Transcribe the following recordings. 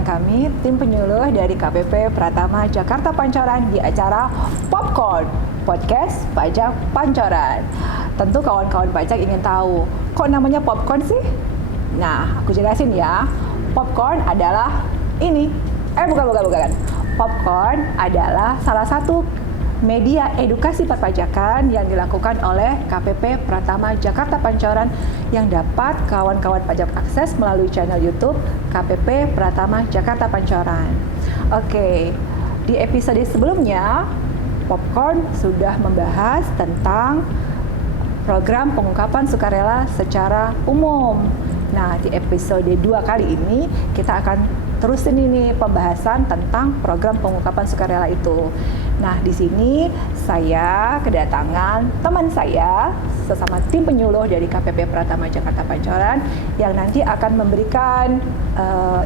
kedatangan kami, tim penyuluh dari KPP Pratama Jakarta Pancoran di acara Popcorn, Podcast Pajak Pancoran. Tentu kawan-kawan pajak ingin tahu, kok namanya popcorn sih? Nah, aku jelasin ya. Popcorn adalah ini. Bukan. Popcorn adalah salah satu media edukasi perpajakan yang dilakukan oleh KPP Pratama Jakarta Pancoran yang dapat kawan-kawan pajak akses melalui channel YouTube KPP Pratama Jakarta Pancoran. Oke, di episode sebelumnya Popcorn sudah membahas tentang program pengungkapan sukarela secara umum. Nah, di episode 2 kali ini kita akan terusin ini pembahasan tentang program pengungkapan sukarela itu. Nah, di sini saya kedatangan teman saya sesama tim penyuluh dari KPP Pratama Jakarta Pancoran yang nanti akan memberikan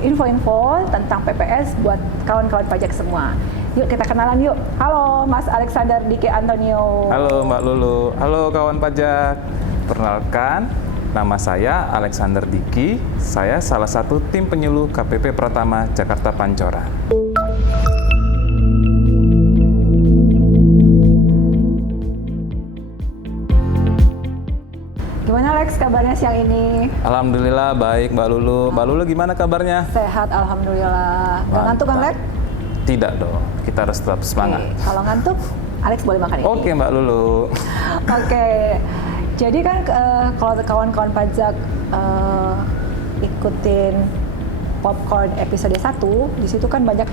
info-info tentang PPS buat kawan-kawan pajak semua. Yuk kita kenalan yuk. Halo Mas Alexander Diki Antonio. Halo Mbak Lulu. Halo kawan pajak. Perkenalkan, nama saya Alexander Diki. Saya salah satu tim penyuluh KPP Pratama Jakarta Pancoran. Gimana Lex kabarnya siang ini? Alhamdulillah baik Mbak Lulu. Mbak Lulu gimana kabarnya? Sehat alhamdulillah. Gak ngantuk kan Lex? Tidak dong, kita harus tetap semangat. Oke. Kalau ngantuk, Alex boleh makan ini. Oke Mbak Lulu. Oke. Jadi kan kalau kawan-kawan pajak ikutin Popcorn episode 1, di situ kan banyak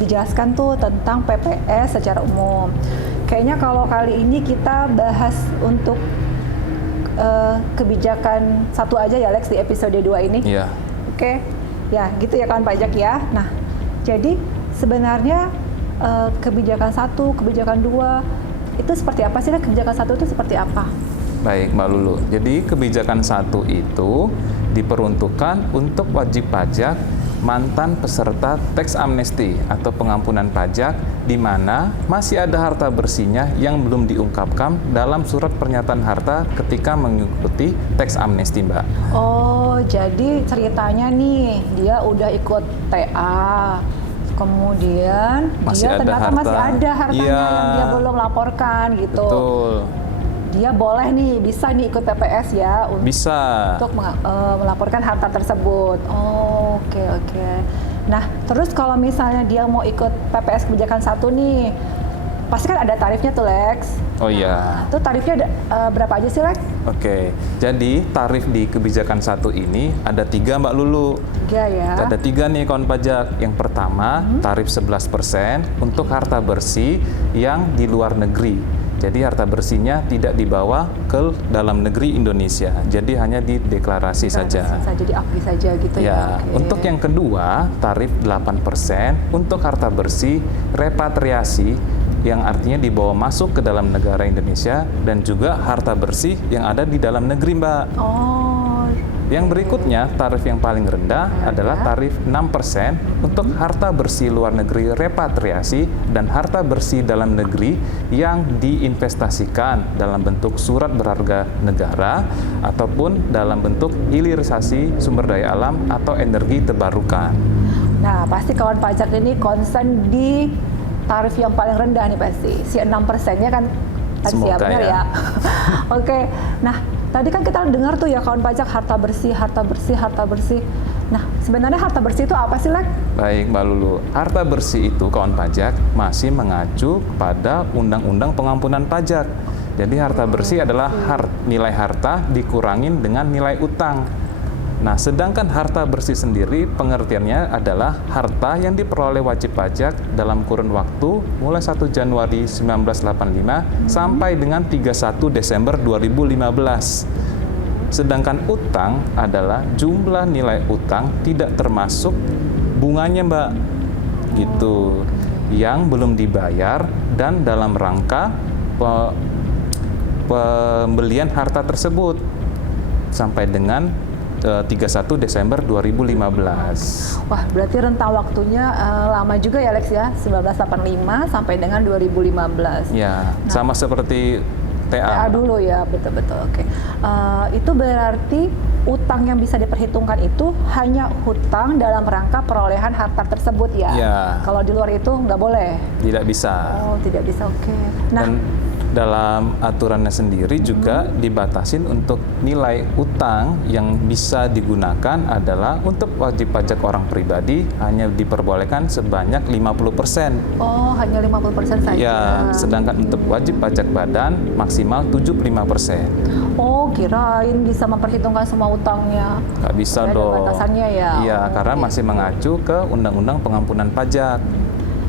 dijelaskan tuh tentang PPS secara umum. Kayaknya kalau kali ini kita bahas untuk kebijakan satu aja ya Lex di episode 2 ini. Iya. Oke. Ya, gitu ya kawan pajak ya. Nah, jadi sebenarnya kebijakan 1, kebijakan 2 itu seperti apa sih? Kebijakan 1 itu seperti apa? Baik Mbak Lulu, jadi kebijakan 1 itu diperuntukkan untuk wajib pajak mantan peserta teks amnesti atau pengampunan pajak di mana masih ada harta bersihnya yang belum diungkapkan dalam surat pernyataan harta ketika mengikuti teks amnesti Mbak. Oh, jadi ceritanya nih dia udah ikut TA, kemudian masih dia ternyata harta. masih ada hartanya yang dia belum laporkan gitu. Betul. Dia boleh nih, bisa nih ikut PPS ya Bisa. untuk melaporkan harta tersebut. Oh, oke. Nah, terus kalau misalnya dia mau ikut PPS kebijakan 1 nih, pasti kan ada tarifnya tuh Lex. Oh iya. Itu tarifnya berapa aja sih Lex? Oke, jadi tarif di kebijakan 1 ini ada 3 Mbak Lulu. 3 ya. Ada 3 nih kawan pajak. Yang pertama, tarif 11% untuk harta bersih yang di luar negeri. Jadi harta bersihnya tidak dibawa ke dalam negeri Indonesia. Jadi hanya dideklarasi saja. Diakui saja gitu ya. Okay. Untuk yang kedua, tarif 8% untuk harta bersih repatriasi yang artinya dibawa masuk ke dalam negara Indonesia dan juga harta bersih yang ada di dalam negeri, Mbak. Oh. Yang berikutnya, tarif yang paling rendah adalah tarif 6% untuk harta bersih luar negeri repatriasi dan harta bersih dalam negeri yang diinvestasikan dalam bentuk surat berharga negara ataupun dalam bentuk hilirisasi sumber daya alam atau energi terbarukan. Nah, pasti kawan pajak ini concern di tarif yang paling rendah nih pasti. Si 6%-nya kan tadi ya, benar ya. Oke. Nah, tadi kan kita dengar tuh ya kawan pajak harta bersih. Nah, sebenarnya harta bersih itu apa sih, Lek? Baik, Mbak Lulu. Harta bersih itu kawan pajak masih mengacu kepada Undang-Undang Pengampunan Pajak. Jadi harta bersih adalah nilai harta dikurangin dengan nilai utang. Nah, sedangkan harta bersih sendiri pengertiannya adalah harta yang diperoleh wajib pajak dalam kurun waktu mulai 1 Januari 1985 sampai dengan 31 Desember 2015. Sedangkan utang adalah jumlah nilai utang tidak termasuk bunganya, Mbak. Gitu. Yang belum dibayar dan dalam rangka pembelian harta tersebut sampai dengan 31 Desember 2015. Wah, berarti rentang waktunya lama juga ya, Lex ya, 1985 sampai dengan 2015. Ya, sama seperti TA. TA dulu ya, betul-betul. Oke. Itu berarti utang yang bisa diperhitungkan itu hanya hutang dalam rangka perolehan harta tersebut ya. Ya. Kalau di luar itu nggak boleh. Tidak bisa. Oh, tidak bisa. Oke. Nah, Dan dalam aturannya sendiri juga dibatasin untuk nilai utang yang bisa digunakan adalah untuk wajib pajak orang pribadi hanya diperbolehkan sebanyak 50%. oh hanya 50% saja. Ya, sedangkan untuk wajib pajak badan maksimal 75%. Oh, kirain bisa memperhitungkan semua utangnya. Nggak bisa Ada dong. batasannya ya. Iya, Oh, karena gitu. masih mengacu ke Undang-Undang Pengampunan Pajak.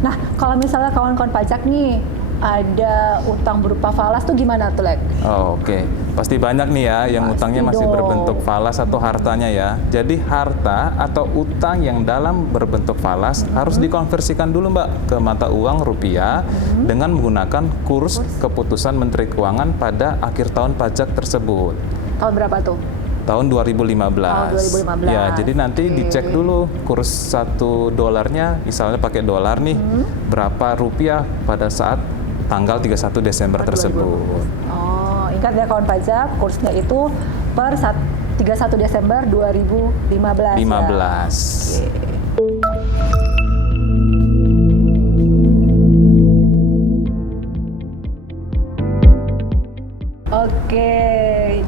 Nah, kalau misalnya kawan-kawan pajak nih ada utang berupa falas tuh gimana tuh, Lek? Oh, oke. Pasti banyak nih ya yang Pasti utangnya masih dong. berbentuk falas atau hartanya ya. Jadi harta atau utang yang dalam berbentuk falas harus dikonversikan dulu Mbak ke mata uang rupiah dengan menggunakan kurs keputusan Menteri Keuangan pada akhir tahun pajak tersebut. Tahun berapa tuh? Tahun 2015. Oh, 2015. Ya, jadi nanti Oke. dicek dulu kurs $1, misalnya pakai dolar nih, berapa rupiah pada saat tanggal 31 Desember tersebut. Oh, ingat ya kawan pajak, kursnya itu per 31 Desember 2015. 15. Ya. Oke,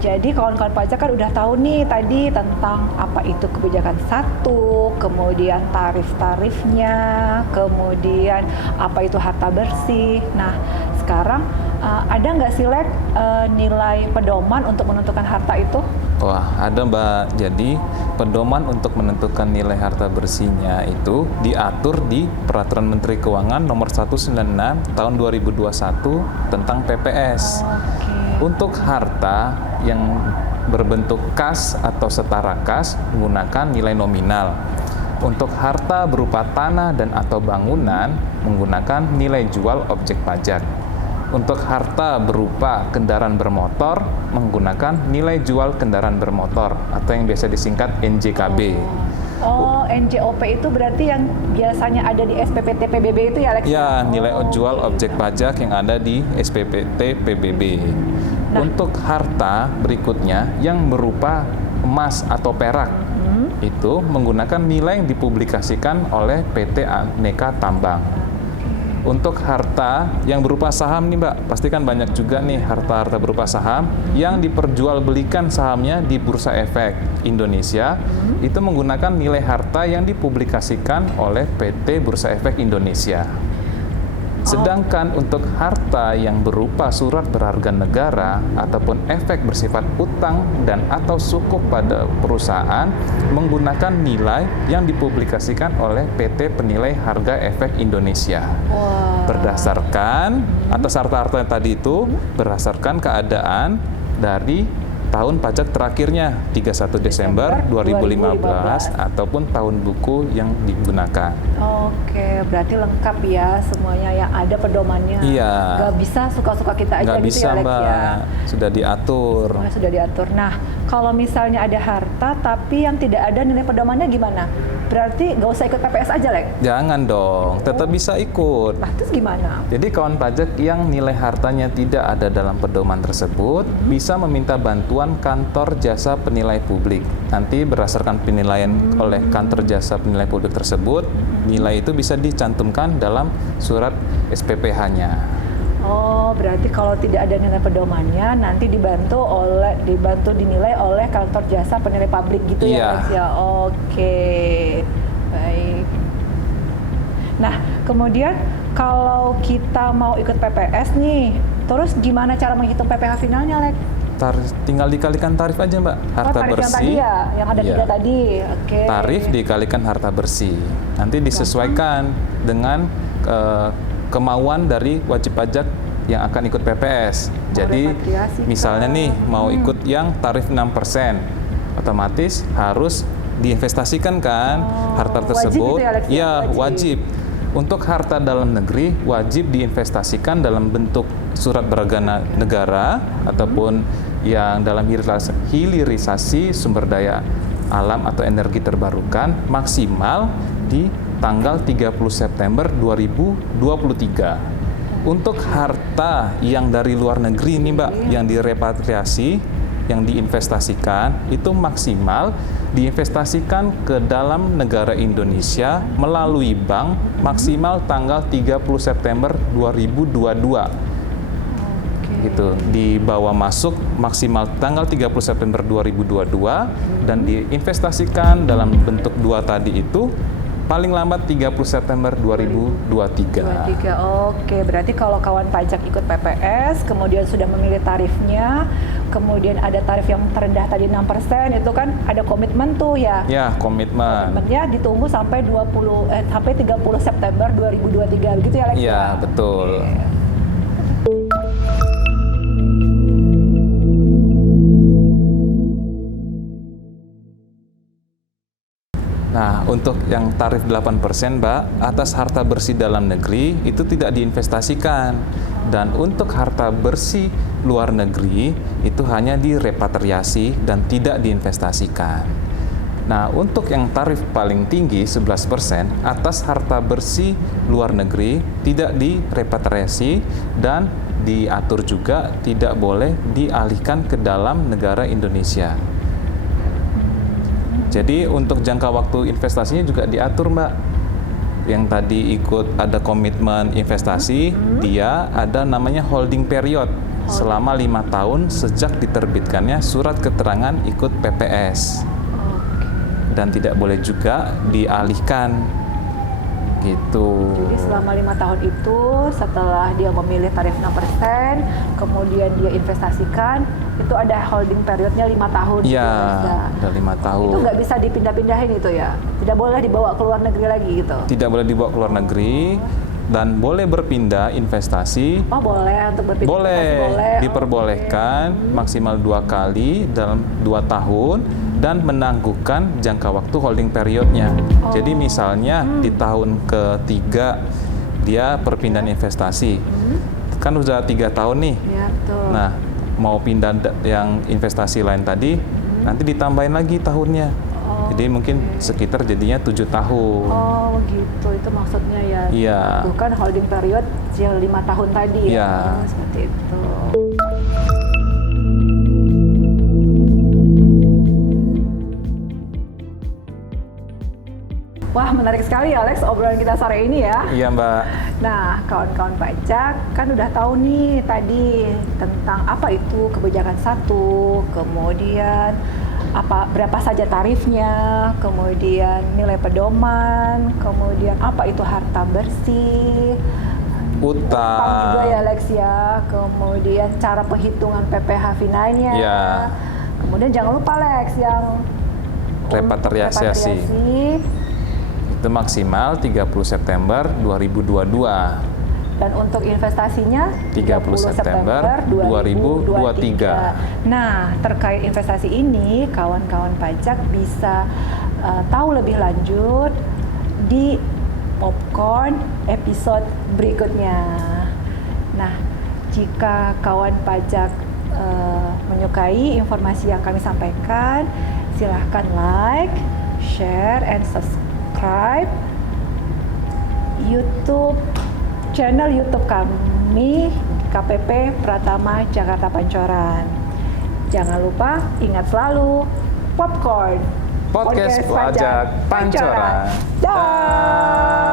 jadi kawan-kawan pajak kan udah tahu nih tadi tentang apa itu kebijakan satu, kemudian tarif-tarifnya, kemudian apa itu harta bersih. Nah, sekarang ada nggak sih Lek nilai pedoman untuk menentukan harta itu? Wah, ada Mbak. Jadi, pedoman untuk menentukan nilai harta bersihnya itu diatur di Peraturan Menteri Keuangan Nomor 196 Tahun 2021 tentang PPS. Oke. Untuk harta yang berbentuk kas atau setara kas menggunakan nilai nominal. Untuk harta berupa tanah dan atau bangunan menggunakan nilai jual objek pajak. Untuk harta berupa kendaraan bermotor menggunakan nilai jual kendaraan bermotor atau yang biasa disingkat NJKB. Oh, NJOP itu berarti yang biasanya ada di SPPT PBB itu ya, Alex? Ya, nilai Oh, jual oke. objek pajak yang ada di SPPT PBB. Nah. Untuk harta berikutnya yang berupa emas atau perak, itu menggunakan nilai yang dipublikasikan oleh PT Aneka Tambang. Untuk harta yang berupa saham nih Mbak, pasti kan banyak juga nih harta-harta berupa saham yang diperjualbelikan sahamnya di Bursa Efek Indonesia, itu menggunakan nilai harta yang dipublikasikan oleh PT Bursa Efek Indonesia. Sedangkan untuk harta yang berupa surat berharga negara ataupun efek bersifat utang dan atau sukuk pada perusahaan menggunakan nilai yang dipublikasikan oleh PT Penilai Harga Efek Indonesia. Wah. Berdasarkan atas harta-harta yang tadi itu berdasarkan keadaan dari tahun pajak terakhirnya 31 Desember 2015 ataupun tahun buku yang digunakan. Oke, berarti lengkap ya semuanya yang ada pedomannya. Iya. Gak bisa suka-suka kita aja Nggak gitu bisa ya, Alex Mbak, ya. sudah diatur. Semuanya sudah diatur. Nah, kalau misalnya ada harta tapi yang tidak ada nilai pedomannya gimana? Berarti gak usah ikut PPS aja, Lex? Jangan dong, tetap bisa ikut. Nah, terus gimana? Jadi kawan pajak yang nilai hartanya tidak ada dalam pedoman tersebut bisa meminta bantuan kantor jasa penilai publik. Nanti berdasarkan penilaian oleh kantor jasa penilai publik tersebut, nilai itu bisa dicantumkan dalam surat SPPH-nya. Oh, berarti kalau tidak ada nilai pedomannya nanti dibantu dinilai oleh kantor jasa penilai publik gitu Iya. ya, Lex ya. Oke. Baik. Nah, kemudian kalau kita mau ikut PPS nih, terus gimana cara menghitung PPh finalnya, Lex? Tinggal dikalikan tarif aja Mbak, harta tarif bersih. yang tadi ya, yang ada Iya. 3 tadi. Oke. Tarif dikalikan harta bersih. Nanti disesuaikan dengan kemauan dari wajib pajak yang akan ikut PPS. Jadi repatriasi misalnya kan. nih mau ikut yang tarif 6%, otomatis harus diinvestasikan kan harta wajib tersebut. gitu ya, Alex, ya? Iya, Wajib. wajib. Untuk harta dalam negeri wajib diinvestasikan dalam bentuk surat berharga negara ataupun yang dalam hilirisasi sumber daya alam atau energi terbarukan maksimal di tanggal 30 September 2023. Untuk harta yang dari luar negeri nih Mbak, yang direpatriasi yang diinvestasikan itu maksimal diinvestasikan ke dalam negara Indonesia melalui bank maksimal tanggal 30 September 2022. Gitu, dibawa masuk maksimal tanggal 30 September 2022 dan diinvestasikan dalam bentuk 2 tadi itu paling lambat 30 September 2023. Oke, berarti kalau kawan pajak ikut PPS, kemudian sudah memilih tarifnya, kemudian ada tarif yang terendah tadi 6%, itu kan ada komitmen tuh ya? Ya, komitmen. Komitmennya ditunggu sampai 30 September 2023, begitu ya Alex? Iya, betul. Nah, untuk yang tarif 8%, Mbak, atas harta bersih dalam negeri itu tidak diinvestasikan. Dan untuk harta bersih luar negeri itu hanya direpatriasi dan tidak diinvestasikan. Nah, untuk yang tarif paling tinggi 11% atas harta bersih luar negeri tidak direpatriasi dan diatur juga tidak boleh dialihkan ke dalam negara Indonesia. Jadi untuk jangka waktu investasinya juga diatur, Mbak. Yang tadi ikut ada komitmen investasi, dia ada namanya holding period selama 5 tahun sejak diterbitkannya surat keterangan ikut PPS. Dan tidak boleh juga dialihkan. Gitu. Jadi selama 5 tahun itu setelah dia memilih tarif 6%, kemudian dia investasikan, itu ada holding periodnya 5 tahun. Iya, ada 5 tahun. Itu nggak bisa dipindah-pindahin itu ya? Tidak boleh dibawa ke luar negeri lagi gitu? Tidak boleh dibawa ke luar negeri dan boleh berpindah investasi. Oh boleh, untuk berpindah boleh, investasi boleh. diperbolehkan maksimal 2 kali dalam 2 tahun dan menangguhkan jangka waktu holding periodnya. Jadi misalnya di tahun ketiga dia perpindahan investasi, kan udah 3 tahun nih. Ya, betul. Nah, mau pindah yang investasi lain tadi, nanti ditambahin lagi tahunnya. Jadi mungkin sekitar jadinya 7 tahun. Oh gitu, itu maksudnya ya. Iya. Bukan holding period yang 5 tahun tadi ya. Iya. Seperti itu. Wah, menarik sekali Alex obrolan kita sore ini ya. Iya, Mbak. Nah, kawan-kawan pajak kan udah tahu nih tadi tentang apa itu kebijakan 1, kemudian berapa saja tarifnya, kemudian nilai pedoman, kemudian apa itu harta bersih, utang juga ya Alex ya, kemudian cara penghitungan PPh finalnya. Ya. Kemudian jangan lupa Alex yang repatriasi. Itu maksimal 30 September 2022. Dan untuk investasinya 30 September 2023. Nah, terkait investasi ini, kawan-kawan pajak bisa tahu lebih lanjut di Popcorn episode berikutnya. Nah, jika kawan pajak menyukai informasi yang kami sampaikan, silahkan like, share, and subscribe channel YouTube kami, KPP Pratama Jakarta Pancoran. Jangan lupa ingat selalu Popcorn Podcast Pajak Pancoran. Dah.